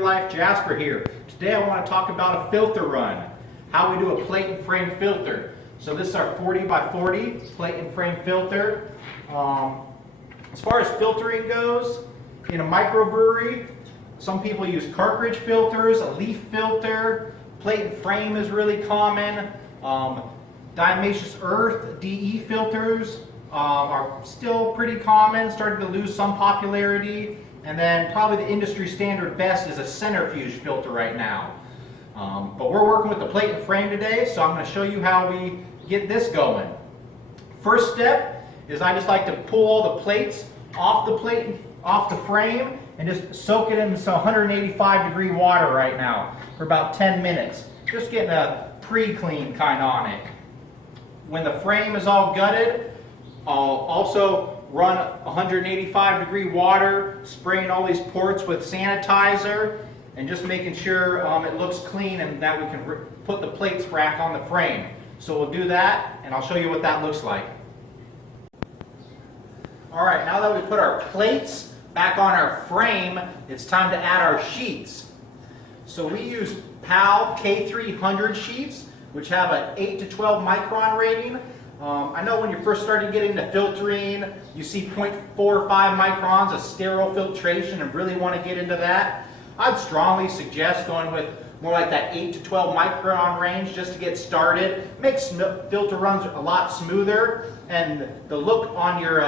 Brewery Life, Jasper here. Today I want to talk about a filter run, how we do a plate and frame filter. So this is our 40 by 40 plate and frame filter. As far as filtering goes, in a microbrewery, some people use cartridge filters, a leaf filter, plate and frame is really common. Diatomaceous earth, DE filters are still pretty common, starting to lose some popularity. And then probably the industry standard best is a centrifuge filter right now. But we're working with the plate and frame today, so I'm going to show you how we get this going. First step is I just like to pull all the plates off the frame and just soak it in some 185-degree water right now for about 10 minutes. Just getting a pre-clean kind on it. When the frame is all gutted, I'll also run 185-degree water, spraying all these ports with sanitizer, and just making sure it looks clean and that we can put the plates back on the frame. So we'll do that, and I'll show you what that looks like. All right, now that we put our plates back on our frame, it's time to add our sheets. So we use PAL K300 sheets, which have an 8 to 12 micron rating. I know when you're first starting getting into filtering, you see 0.45 microns of sterile filtration and really want to get into that. I'd strongly suggest going with more like that 8 to 12 micron range just to get started. Makes filter runs a lot smoother, and the look on your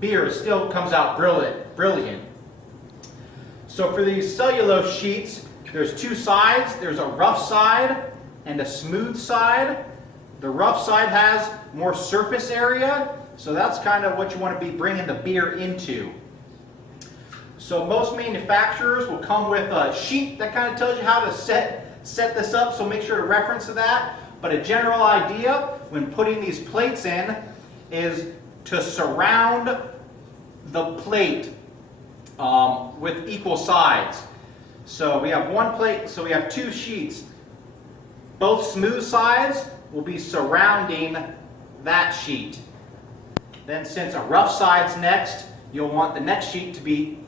beer still comes out brilliant. So for these cellulose sheets, there's two sides. There's a rough side and a smooth side. The rough side has more surface area, so that's kind of what you want to be bringing the beer into. So most manufacturers will come with a sheet that kind of tells you how to set this up, so make sure to reference to that. But a general idea when putting these plates in is to surround the plate with equal sides. So we have one plate, so we have two sheets. Both smooth sides will be surrounding that sheet. Then since a rough side's next, you'll want the next sheet to be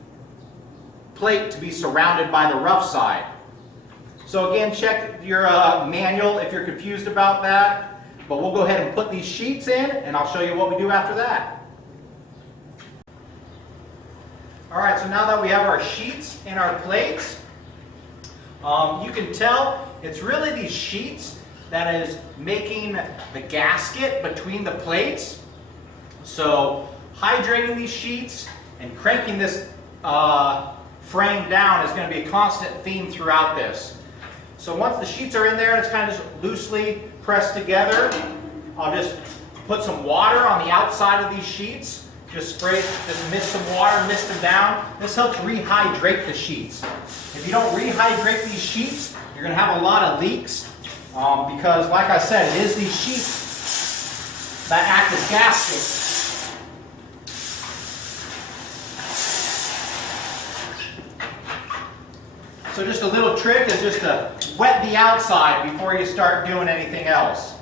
plate to be surrounded by the rough side. So again, check your manual if you're confused about that. But we'll go ahead and put these sheets in, and I'll show you what we do after that. All right, so now that we have our sheets and our plates, you can tell it's really these sheets that is making the gasket between the plates. So hydrating these sheets and cranking this frame down is going to be a constant theme throughout this. So once the sheets are in there and it's kind of just loosely pressed together, I'll just put some water on the outside of these sheets. Just mist some water, mist them down. This helps rehydrate the sheets. If you don't rehydrate these sheets, you're going to have a lot of leaks because, like I said, it is these sheets that act as gaskets. So just a little trick is just to wet the outside before you start doing anything else.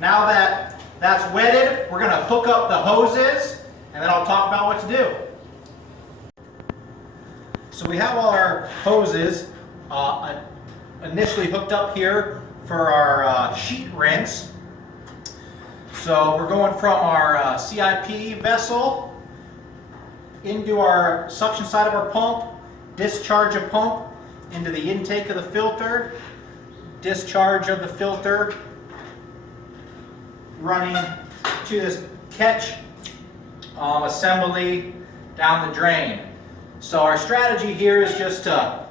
Now that that's wetted, we're going to hook up the hoses, and then I'll talk about what to do. So we have all our hoses initially hooked up here for our sheet rinse. So we're going from our CIP vessel into our suction side of our pump, discharge a pump into the intake of the filter, discharge of the filter running to this catch assembly down the drain. So our strategy here is just to,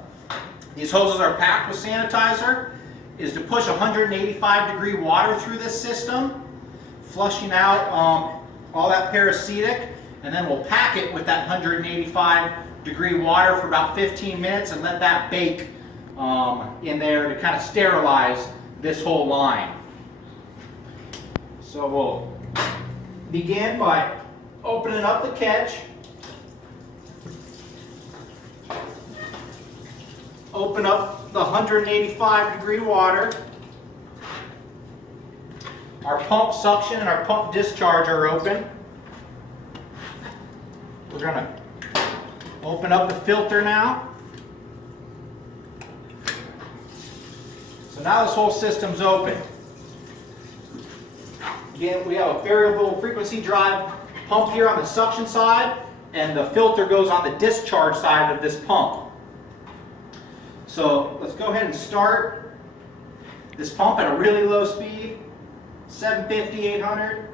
these hoses are packed with sanitizer, is to push 185-degree water through this system, flushing out all that parasitic, and then we'll pack it with that 185-degree water for about 15 minutes and let that bake in there to kind of sterilize this whole line. So we'll begin by opening up the catch, open up the 185-degree water. Our pump suction and our pump discharge are open. We're going to open up the filter now. So now this whole system's open. Again, we have a variable frequency drive pump here on the suction side, and the filter goes on the discharge side of this pump. So let's go ahead and start this pump at a really low speed, 750, 800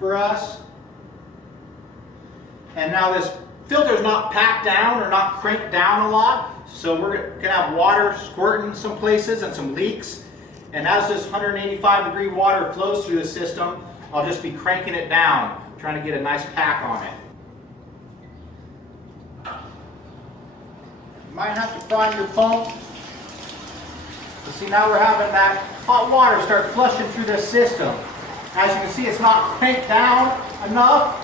for us. And now this filter is not packed down or not cranked down a lot, so we're going to have water squirting some places and some leaks. And as this 185-degree water flows through the system, I'll just be cranking it down, trying to get a nice pack on it. You might have to prime your pump. You see, now we're having that hot water start flushing through this system. As you can see, it's not cranked down enough.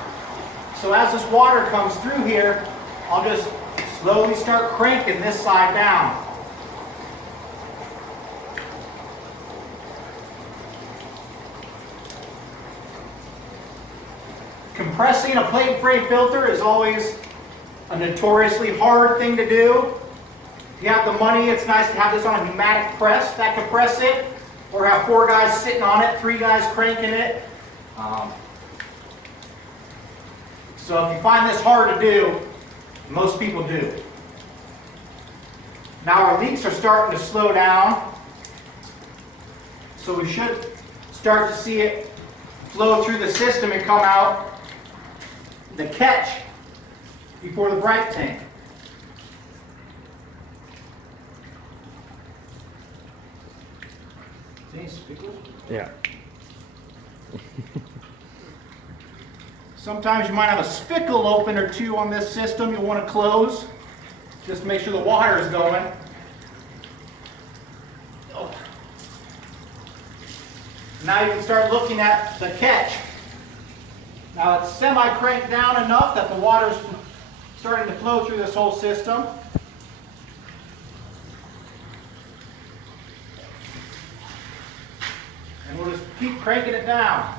So as this water comes through here, I'll just slowly start cranking this side down. Compressing a plate and frame filter is always a notoriously hard thing to do. If you have the money, it's nice to have this on a pneumatic press that can press it, or have 4 guys sitting on it, 3 guys cranking it. So if you find this hard to do, most people do. Now our leaks are starting to slow down, so we should start to see it flow through the system and come out the catch before the bright tank. See, speakers? Yeah. Sometimes you might have a spickle open or two on this system you'll want to close. Just make sure the water is going. Oh. Now you can start looking at the catch. Now it's semi-cranked down enough that the water's starting to flow through this whole system. And we'll just keep cranking it down.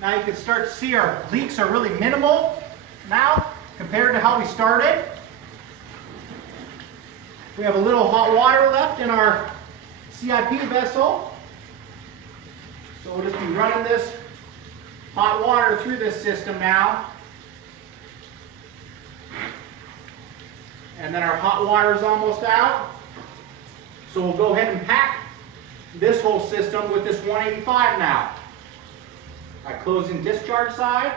Now you can start to see our leaks are really minimal now compared to how we started. We have a little hot water left in our CIP vessel. So we'll just be running this hot water through this system now. And then our hot water is almost out. So we'll go ahead and pack this whole system with this 185 now. By closing discharge side,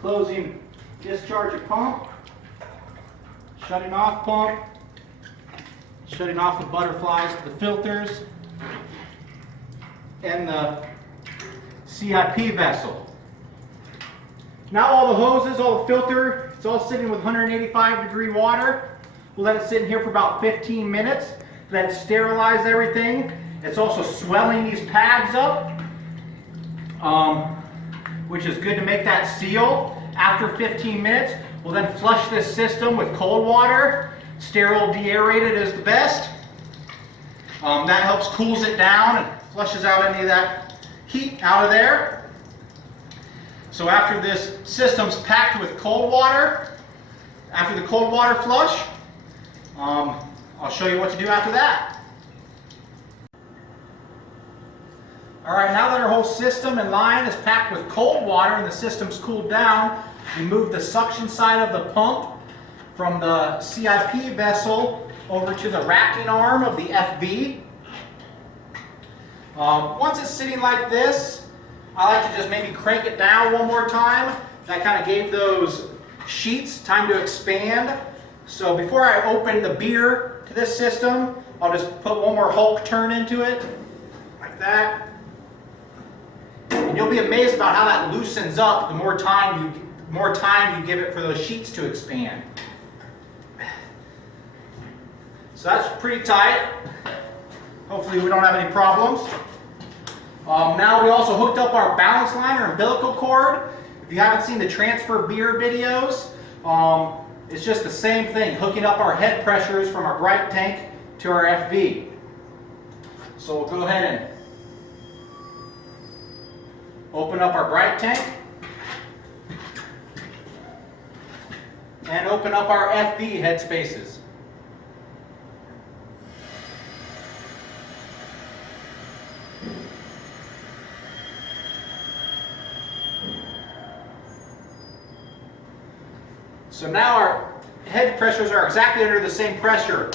closing discharge of pump, shutting off pump, shutting off the butterflies to the filters, and the CIP vessel. Now all the hoses, all the filter, it's all sitting with 185-degree water. We'll let it sit in here for about 15 minutes, let it sterilize everything. It's also swelling these pads up, which is good to make that seal. After 15 minutes, we'll then flush this system with cold water. Sterile deaerated is the best. That helps cools it down and flushes out any of that heat out of there. So after this system's packed with cold water, after the cold water flush, I'll show you what to do after that. Alright, now that our whole system and line is packed with cold water and the system's cooled down, we move the suction side of the pump from the CIP vessel over to the racking arm of the FV. Once it's sitting like this, I like to just maybe crank it down one more time. That kind of gave those sheets time to expand. So before I open the beer to this system, I'll just put one more Hulk turn into it, like that. And you'll be amazed about how that loosens up the more time you give it for those sheets to expand. So that's pretty tight. Hopefully we don't have any problems. Now we also hooked up our balance line or umbilical cord. If you haven't seen the transfer beer videos, it's just the same thing, hooking up our head pressures from our bright tank to our FV. So we'll go ahead and Open up our bright tank. And open up our FV head spaces. So now our head pressures are exactly under the same pressure.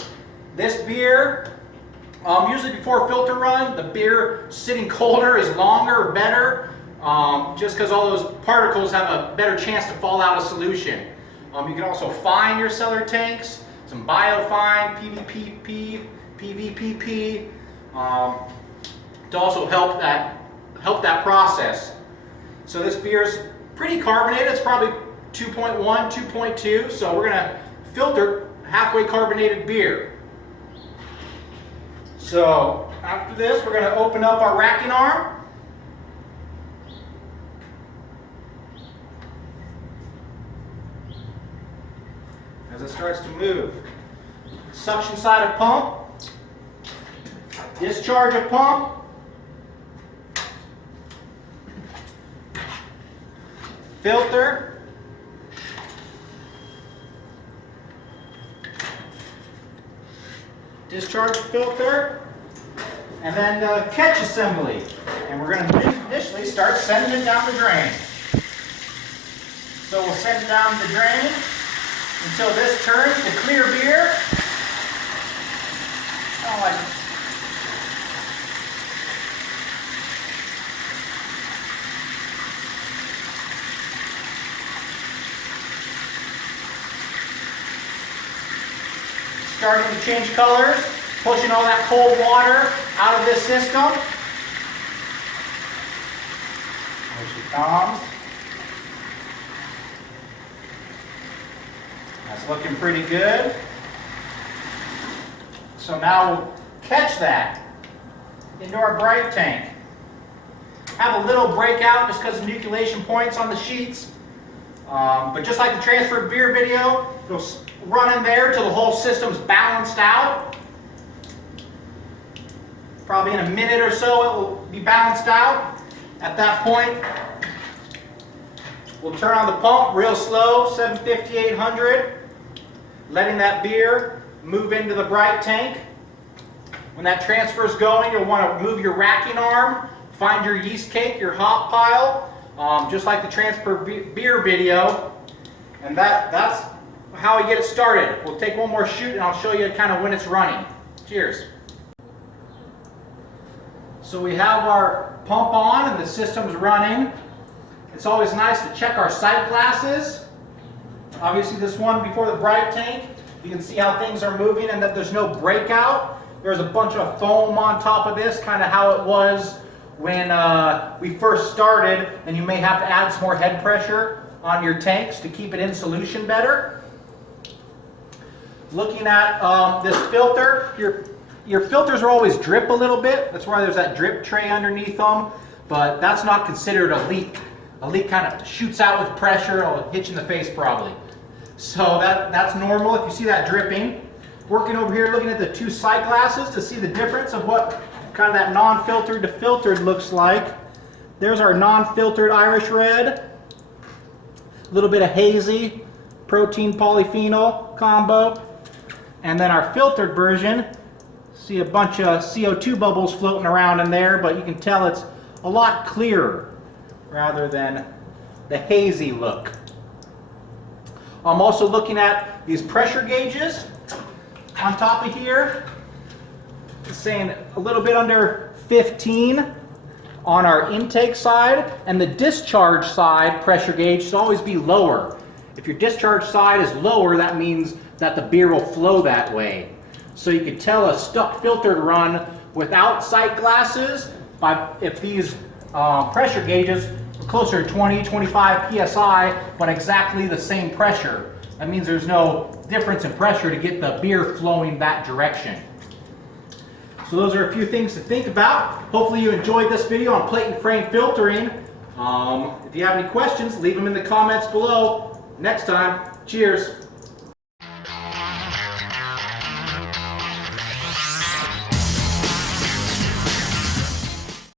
This beer, usually before filter run, the beer sitting colder is longer or better, just because all those particles have a better chance to fall out of solution. You can also fine your cellar tanks, some biofine, PVPP, PVPP, to also help that process. So this beer is pretty carbonated. It's probably 2.1, 2.2. So we're going to filter halfway carbonated beer. So after this, we're going to open up our racking arm. As it starts to move. Suction side of pump. Discharge of pump. Filter. Discharge filter. And then the catch assembly. And we're going to initially start sending it down the drain. So we'll send it down the drain until this turns to clear beer. Starting to change colors, pushing all that cold water out of this system. There she comes. That's looking pretty good. So now we'll catch that into our bright tank. Have a little breakout just because of nucleation points on the sheets. But just like the transferred beer video, it'll run in there till the whole system's balanced out. Probably in a minute or so it will be balanced out. At that point, we'll turn on the pump real slow, 750, 800, letting that beer move into the bright tank. When that transfer is going, you'll want to move your racking arm, find your yeast cake, your hop pile, just like the transfer beer video. And that's how we get it started. We'll take one more shoot and I'll show you kind of when it's running. Cheers. So we have our pump on and the system's running. It's always nice to check our sight glasses. Obviously this one before the bright tank, you can see how things are moving and that there's no breakout. There's a bunch of foam on top of this, kind of how it was when we first started, and you may have to add some more head pressure on your tanks to keep it in solution better. Looking at this filter, your filters will always drip a little bit. That's why there's that drip tray underneath them, but that's not considered a leak. A leak kind of shoots out with pressure. It'll hit you in the face probably. So that's normal if you see that dripping. Working over here looking at the two sight glasses to see the difference of what kind of that non-filtered to filtered looks like. There's our non-filtered Irish Red. A little bit of hazy protein polyphenol combo. And then our filtered version, see a bunch of CO2 bubbles floating around in there, but you can tell it's a lot clearer rather than the hazy look. I'm also looking at these pressure gauges on top of here. It's saying a little bit under 15 on our intake side, and the discharge side pressure gauge should always be lower. If your discharge side is lower, that means that the beer will flow that way. So you could tell a stuck filtered run without sight glasses if these pressure gauges are closer to 20, 25 psi, but exactly the same pressure. That means there's no difference in pressure to get the beer flowing that direction. So those are a few things to think about. Hopefully you enjoyed this video on plate and frame filtering. If you have any questions, leave them in the comments below. Next time, cheers.